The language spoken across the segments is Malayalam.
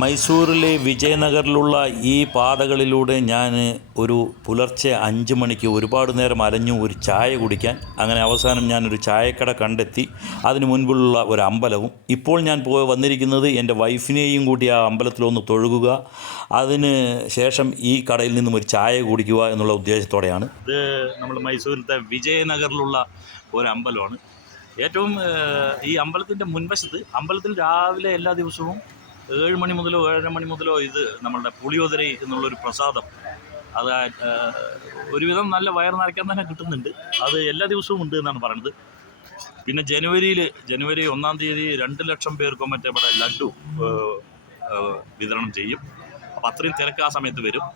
മൈസൂരിലെ വിജയനഗറിലുള്ള ഈ പാതകളിലൂടെ ഞാൻ ഒരു പുലർച്ചെ 5 മണിക്ക് ഒരുപാട് നേരം അലഞ്ഞു ഒരു ചായ കുടിക്കാൻ. അങ്ങനെ അവസാനം ഞാനൊരു ചായക്കട കണ്ടെത്തി. അതിന് മുൻപിലുള്ള ഒരു അമ്പലവും. ഇപ്പോൾ ഞാൻ വന്നിരിക്കുന്നത് എൻ്റെ വൈഫിനെയും കൂട്ടി ആ അമ്പലത്തിലൊന്ന് തൊഴുകുക, അതിന് ശേഷം ഈ കടയിൽ നിന്നും ഒരു ചായ കുടിക്കുക എന്നുള്ള ഉദ്ദേശത്തോടെയാണ്. ഇത് നമ്മൾ മൈസൂരിലത്തെ വിജയനഗറിലുള്ള ഒരു അമ്പലമാണ്. ഏറ്റവും ഈ അമ്പലത്തിൻ്റെ മുൻവശത്ത്, അമ്പലത്തിൽ രാവിലെ എല്ലാ ദിവസവും 7 മണി മുതലോ 7:30 മണി മുതലോ ഇത് നമ്മളുടെ പുളിയോദര എന്നുള്ളൊരു പ്രസാദം, അത് ഒരുവിധം നല്ല വയറ് നിറയ്ക്കാൻ തന്നെ കിട്ടുന്നുണ്ട്. അത് എല്ലാ ദിവസവും ഉണ്ട് എന്നാണ് പറയുന്നത്. പിന്നെ ജനുവരി 1-ാം തീയതി 2 ലക്ഷം പേർക്കോ മറ്റേ ഇവിടെ ലഡ്ഡു വിതരണം ചെയ്യും. അപ്പം അത്രയും തിരക്ക് ആ സമയത്ത് വരും.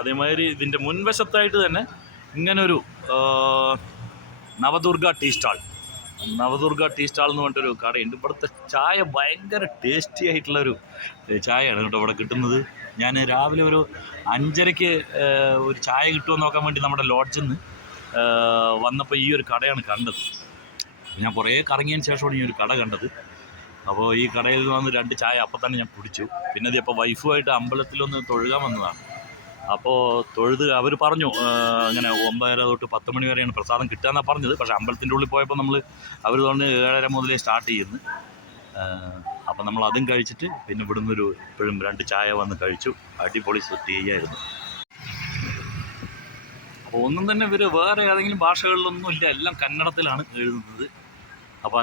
അതേമാതിരി ഇതിൻ്റെ മുൻവശത്തായിട്ട് തന്നെ ഇങ്ങനൊരു നവദുർഗ ടീ സ്റ്റാൾ എന്ന് പറഞ്ഞിട്ടൊരു കടയുണ്ട്. ഇവിടുത്തെ ചായ ഭയങ്കര ടേസ്റ്റി ആയിട്ടുള്ളൊരു ചായയാണ് കേട്ടോ ഇവിടെ കിട്ടുന്നത്. ഞാൻ രാവിലെ ഒരു 5:30-ക്ക് ഒരു ചായ കിട്ടുമോ നോക്കാൻ വേണ്ടി നമ്മുടെ ലോഡ്ജിൽ നിന്ന് വന്നപ്പോൾ ഈ ഒരു കടയാണ് കണ്ടത്. ഞാൻ കുറേ കറങ്ങിയതിന് ശേഷമാണ് ഈ ഒരു കട കണ്ടത്. അപ്പോൾ ഈ കടയിൽ വന്ന് 2 ചായ അപ്പം തന്നെ ഞാൻ കുടിച്ചു. പിന്നെ ഇതിപ്പോൾ വൈഫുമായിട്ട് അമ്പലത്തിലൊന്ന് തൊഴുകാൻ വന്നതാണ്. അപ്പോൾ തൊഴുത് അവർ പറഞ്ഞു അങ്ങനെ 9:30 തൊട്ട് 10 മണി വരെയാണ് പ്രസാദം കിട്ടുകയെന്നാണ് പറഞ്ഞത്. പക്ഷേ അമ്പലത്തിൻ്റെ ഉള്ളിൽ പോയപ്പോൾ അവർ തോന്നുന്നു 7:30 മുതലേ സ്റ്റാർട്ട് ചെയ്യുന്നു. അപ്പോൾ നമ്മൾ അതും കഴിച്ചിട്ട് പിന്നെ ഇവിടുന്ന് ഇപ്പോഴും 2 ചായ വന്ന് കഴിച്ചു. അടിപൊളി ടീ ആയിരുന്നു. അപ്പോൾ ഒന്നും തന്നെ ഇവർ വേറെ ഏതെങ്കിലും ഭാഷകളിലൊന്നും ഇല്ല, എല്ലാം കന്നഡത്തിലാണ് എഴുതുന്നത്. അപ്പോൾ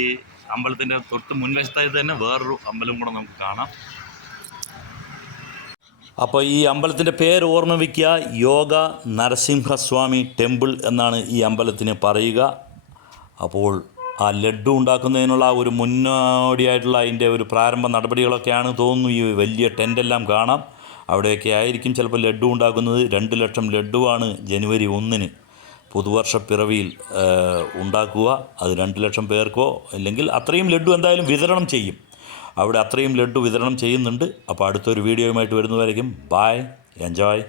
ഈ അമ്പലത്തിൻ്റെ തൊട്ട് മുൻവശത്തായിട്ട് തന്നെ വേറൊരു അമ്പലം കൂടെ നമുക്ക് കാണാം. അപ്പോൾ ഈ അമ്പലത്തിൻ്റെ പേര് ഓർമ്മ വയ്ക്കുക, യോഗ നരസിംഹസ്വാമി ടെമ്പിൾ എന്നാണ് ഈ അമ്പലത്തിന് പറയുക. അപ്പോൾ ആ ലഡ്ഡു ഉണ്ടാക്കുന്നതിനുള്ള ഒരു മുന്നോടിയായിട്ടുള്ള അതിൻ്റെ ഒരു പ്രാരംഭ നടപടികളൊക്കെയാണ് തോന്നുന്നു. ഈ വലിയ ടെൻ്റെല്ലാം കാണാം. അവിടെയൊക്കെ ആയിരിക്കും ചിലപ്പോൾ ലഡ്ഡു ഉണ്ടാക്കുന്നത്. 2 ലക്ഷം ലഡ്ഡുവാണ് ജനുവരി 1-ന് പുതുവർഷപ്പിറവിയിൽ ഉണ്ടാക്കുക. അത് 2 ലക്ഷം പേർക്കോ അല്ലെങ്കിൽ അത്രയും ലഡ്ഡു എന്തായാലും വിതരണം ചെയ്യും. അവിടെ അത്രയും ലഡ്ഡു വിതരണം ചെയ്യുന്നുണ്ട്. അപ്പോൾ അടുത്തൊരു വീഡിയോയുമായിട്ട് വരുന്നതായിരിക്കും. Bye, enjoy.